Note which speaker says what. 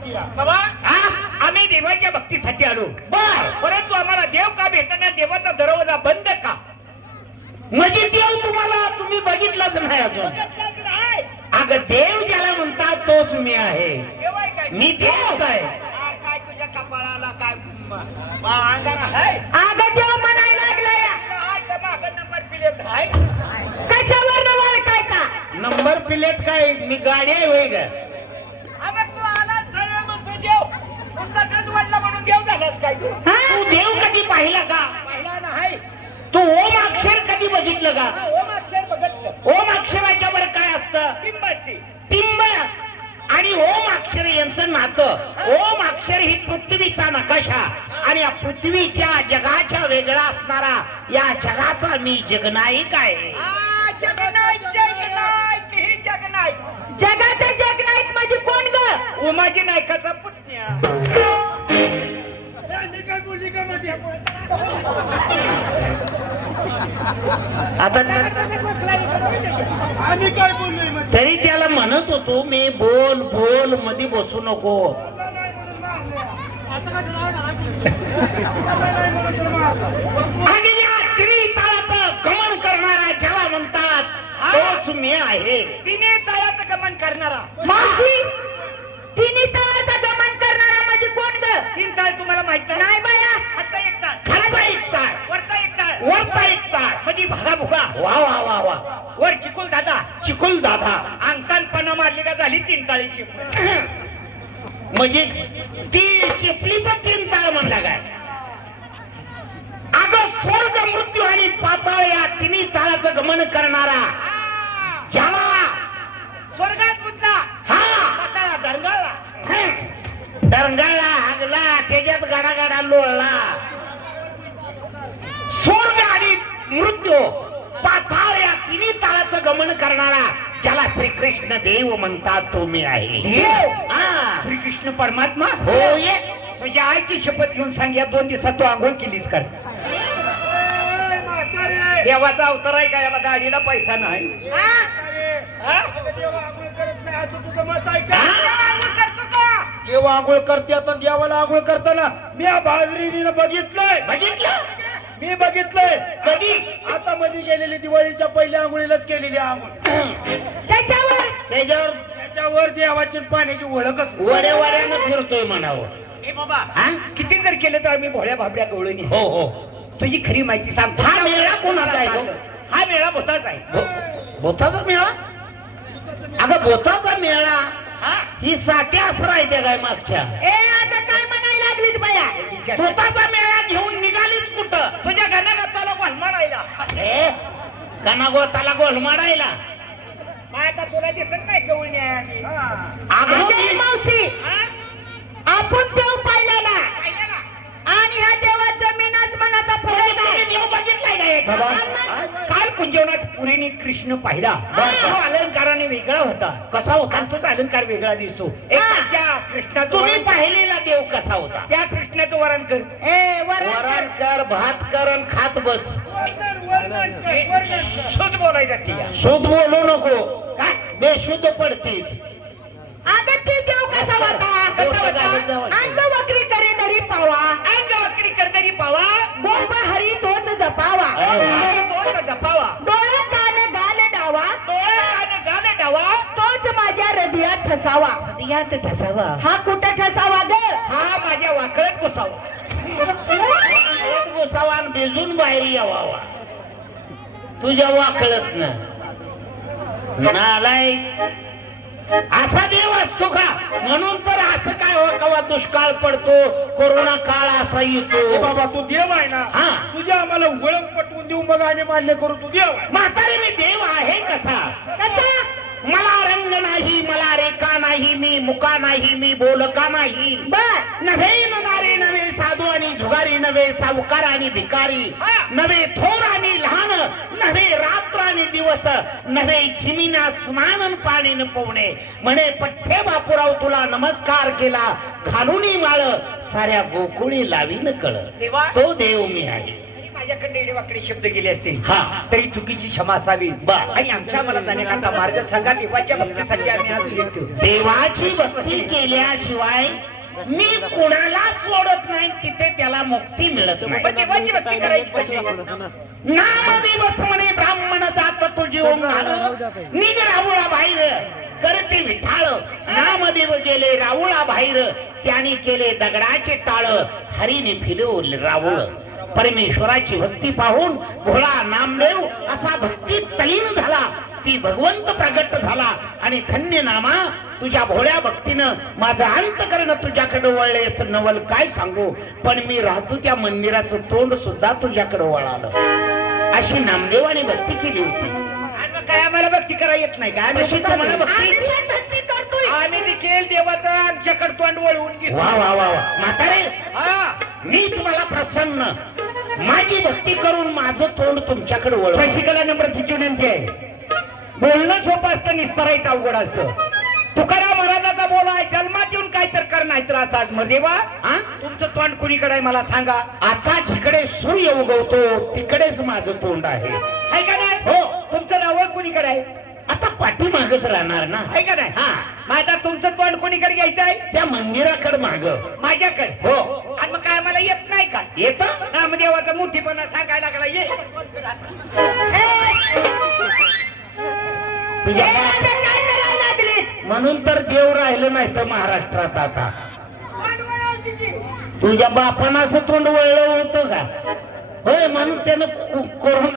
Speaker 1: बाबा आम्ही देवाच्या भक्तीसाठी आलो बर, परंतु आम्हाला देव का भेटणार, देवाचा दरवाजा बंद का?
Speaker 2: म्हणजे देव तुम्हाला तुम्ही बघितलाच नाही अजून. अगं देव ज्याला म्हणतात तोच मी आहे. मी देवच आहे.
Speaker 1: काय तुझ्या कपाळाला काय अंगार आहे?
Speaker 3: अगं देव म्हणायला लागलाय.
Speaker 1: नंबर प्लेट आहे
Speaker 3: कशावर न ओळखायचा?
Speaker 2: नंबर प्लेट काय मी गाडी आहे होय ग?
Speaker 1: तू आला म्हणतो देव पुस्तकच वाढला म्हणून देव झालाच काय तू?
Speaker 2: तू देव कधी पाहिला का?
Speaker 1: पाहिला नाही.
Speaker 2: तू ओम अक्षर कधी बघितलं का?
Speaker 1: ओम अक्षर बघितलं.
Speaker 2: ओम अक्षराच्या वर काय असतं?
Speaker 1: टिंब असते.
Speaker 2: टिंब आणि ओम अक्षर यांचं नातं. ओम अक्षर ही पृथ्वीचा नकाशा आणि या पृथ्वीच्या जगाच्या वेगळा असणारा या जगाचा मी जगनायक आहे.
Speaker 3: जगाचा जगनायक म्हणजे कोण ग?
Speaker 1: उमाजी नायकाचा पुतण्या. काय बोलली का मध्ये?
Speaker 2: आता
Speaker 1: आम्ही काय बोललोय मध्ये?
Speaker 2: तरी त्याला म्हणत होतो मी बोल बोल मध्ये बसू नको. आणि या तिन्ही तळाचं गमन करणारा ज्याला म्हणतात तोच मी आहे.
Speaker 1: तिने तळाचं गमन करणारा.
Speaker 3: मावशी तिन्ही तळाचं गमन करणारा म्हणजे कोण ग?
Speaker 1: तीन ताळ तुम्हाला माहित
Speaker 3: नाही बाया.
Speaker 1: आता एक ताळ,
Speaker 2: खालचा एक ताळ,
Speaker 1: वरचा एक ताळ,
Speaker 2: वरचा एक ताळ.
Speaker 1: मध्ये भागा भुगा.
Speaker 2: वा वा वा वा.
Speaker 1: वर चिकुल दादा.
Speaker 2: चिकुल दादा
Speaker 1: अंगतानपणा मारली का झाली तीन ताळीची.
Speaker 2: म्हणजे ती चिपलीचा तीन ताळ म्हणला काय? अगं स्वर्ग मृत्यू आणि पाताळ या तिन्ही ताळाचं गमन करणारा ज्याला
Speaker 1: स्वर्गात मुद्दा
Speaker 2: हा
Speaker 1: पाताळा दरंगाळला.
Speaker 2: दरंगाळला हागला त्याच्यात गाडा लोळला. स्वर्ग आणि मृत्यू पाताळ या तिन्ही ताळाचं गमन करणारा ज्याला श्रीकृष्ण देव म्हणतात तो मी आहे.
Speaker 1: देव?
Speaker 2: हा.
Speaker 1: श्रीकृष्ण परमात्मा.
Speaker 2: हो ये.
Speaker 1: तुझ्या आईची शपथ घेऊन सांग या 2 दिवसात तू आंघोळ केलीच कर. देवाचा अवतार आहे का? याला गाडीला पैसा नाही.
Speaker 2: देव आंघोळ करते आता देवाला आंघोळ करताना मी बाजरीने बघितलंय. मी बघितलंय. कधी? आता मध्ये गेलेली दिवाळीच्या पहिल्या आंघोळीलाच केलेली आंघोळ. त्याच्यावर देवाची पाण्याची ओळखच वड्या वड्यानं फिरतोय म्हणावं.
Speaker 1: ए बाबा किती जर केलं तर आम्ही भोळ्या भाबड्या गवळणी.
Speaker 2: हो हो.
Speaker 1: तुझी खरी माहिती सांग.
Speaker 2: हा मेळा कोणाचा आहे?
Speaker 1: हा मेळा भोताचा आहे.
Speaker 2: बोथाचा मेळा? अगं बोथाचा मेळा ही साठ्या असर आहे त्या काय मागच्या.
Speaker 3: ए आता काय म्हणायला लागलीच बाया?
Speaker 2: बोथाचा मेळा घेऊन निघालीच कुठं?
Speaker 1: तुझ्या गणागताला गोलमाडायला.
Speaker 2: गणागोताला गोलमाडायला.
Speaker 1: आता तुला दिसत नाही गवळणी आहे आम्ही.
Speaker 3: अगं मावशी आपण देव पाहिलेला
Speaker 1: पाहिलं?
Speaker 3: आणि ह्या देवाचा मीनास मनाचा फरक आहे.
Speaker 2: देव बघितलाय काय?
Speaker 1: काल कुंजवनात पुरीने कृष्ण पाहिला. तो अलंकाराने वेगळा होता.
Speaker 2: कसा होता?
Speaker 1: आणि तोच अलंकार वेगळा दिसतो. एक त्या कृष्णाचं
Speaker 2: तुम्ही
Speaker 1: वरण-
Speaker 2: पाहिलेला देव कसा होता?
Speaker 1: त्या कृष्णाचं वरण कर.
Speaker 3: ए
Speaker 2: वरण कर, भात कर आणि खात बस.
Speaker 1: शुद्ध बोलायचं ती.
Speaker 2: शुद्ध बोलू नको. काय बेशुद्ध पडतीस.
Speaker 3: अगं ती देव कसा होता? अंग वक्री करे तरी पावा,
Speaker 1: अंग वक्री करणारी पावा,
Speaker 3: गोप हरी तोच जपावा,
Speaker 1: तोच जपावा,
Speaker 3: डोळा कान गाल डावा,
Speaker 1: डोळा कान गाल डावा,
Speaker 3: तोच माझ्या हृदयात ठसावा.
Speaker 1: हृदयात ठसावा.
Speaker 3: हा कुठं ठसावा ग?
Speaker 1: हा माझ्या वाकळत घुसावा.
Speaker 2: गोसावा भिजून बाहेर यावा. तुझ्या वाकळत नालाय. असा देव असतो का? म्हणून तर असं काय हो कवा दुष्काळ पडतो, कोरोना काळ असा येतो.
Speaker 1: बाबा तू देव आहे ना.
Speaker 2: हा.
Speaker 1: तुझ्या आम्हाला ओळख पटवून देऊ मग आम्ही मान्य करू तू देव आहे.
Speaker 2: म्हातारे मी देव आहे कसा? मला रंग नाही, मला रेखा नाही, मी मुका नाही, मी बोलका नाही.
Speaker 3: बर
Speaker 2: नव्हे नणारे नव्हे साधू आणि झुगारी, नव्हे सावकार आणि भिकारी, नव्हे थोर आणि लहान, नव्हे रात्र आणि दिवस, नव्हे जिमिना स्नान पाणी न पोवणे. म्हणे पठ्ठे बापूराव तुला नमस्कार केला, घालूनी माळ साऱ्या गोकुळी लावीन कळ. तो देव मी आहे.
Speaker 1: माझ्याकडे एडेवाकडे शब्द गेले असतील
Speaker 2: हा.
Speaker 1: तरी चुकीची क्षमा असावी
Speaker 2: बर.
Speaker 1: आणि आमच्या मला जाण्याकरता मार्ग सांगा. देवाच्या भक्तीसाठी आम्ही आज येतो.
Speaker 2: देवाची भक्ती केल्याशिवाय मी कुणालाच सोडत नाही, तिथे त्याला मुक्ती मिळत
Speaker 1: पण
Speaker 2: नाही.
Speaker 1: देवाची भक्ती करायची कशी?
Speaker 2: नामदेवच म्हणे ब्राह्मण जात तुझी ओंघाळ, निघ राहुळा बाहेर करते विठाळ. नामदेव गेले राहुळा बाहेर, त्याने केले दगडाचे टाळ. हरीने फिरवले राहुळ. परमेश्वराची भक्ती पाहून भोळा नामदेव असा भक्तीत तलीन झाला. ती भगवंत प्रगट झाला आणि धन्य नामा तुझ्या भोळ्या भक्तीनं माझं अंतकरण तुझ्याकडे वळल्याचं नवल काय सांगू. पण मी राहतो त्या मंदिराचं तोंड सुद्धा तुझ्याकडे वळालं. अशी नामदेवाने भक्ती केली होती.
Speaker 1: आणि मग काय आम्हाला भक्ती करायला येत नाही का?
Speaker 2: तशी तुम्हाला भक्ती
Speaker 3: आम्ही पण भक्ती करतोय.
Speaker 1: आम्ही देखील देवाचं आमच्याकडे तोंड वळवून घेतो.
Speaker 2: वा वा वा वा म्हातारे,
Speaker 1: हा.
Speaker 2: मी तुम्हाला प्रसन्न माझी भक्ती करून माझं तोंड तुमच्याकडे वळव.
Speaker 1: शिकायला नंबर तिची विनंती आहे. बोलणं सोपं असतं, निस्तरायचं अवघड असतं. तुकाराम महाराजाचा बोलाय जन्मात येऊन काय तर कर, नाही तर आज देवा
Speaker 2: हा?
Speaker 1: तुमचं तोंड कुणीकडे आहे मला सांगा.
Speaker 2: आता जिकडे सूर्य उगवतो तिकडेच माझं तोंड आहे.
Speaker 1: आहे का नाही?
Speaker 2: हो.
Speaker 1: तुमचं नाव कुणीकडे आहे?
Speaker 2: आता पाठीमागच राहणार ना.
Speaker 1: आहे का नाही?
Speaker 2: हा.
Speaker 1: मग आता तुमचं तोंड कुणीकडे घ्यायचं आहे?
Speaker 2: त्या मंदिराकडे माग
Speaker 1: माझ्याकडे.
Speaker 2: हो.
Speaker 1: आणि मग काय मला येत नाही का?
Speaker 2: येत.
Speaker 1: हा, मग देवाचा मोठीपणा सांगायला लागला. ये
Speaker 2: तुझ्या
Speaker 3: हे आता काय करायला लागलीस?
Speaker 2: म्हणून तर देव राहिलं नाही तर महाराष्ट्रात आता. तुझ्या बापानं असं तोंड वळलं होतं का? होय, म्हणून त्यानं करून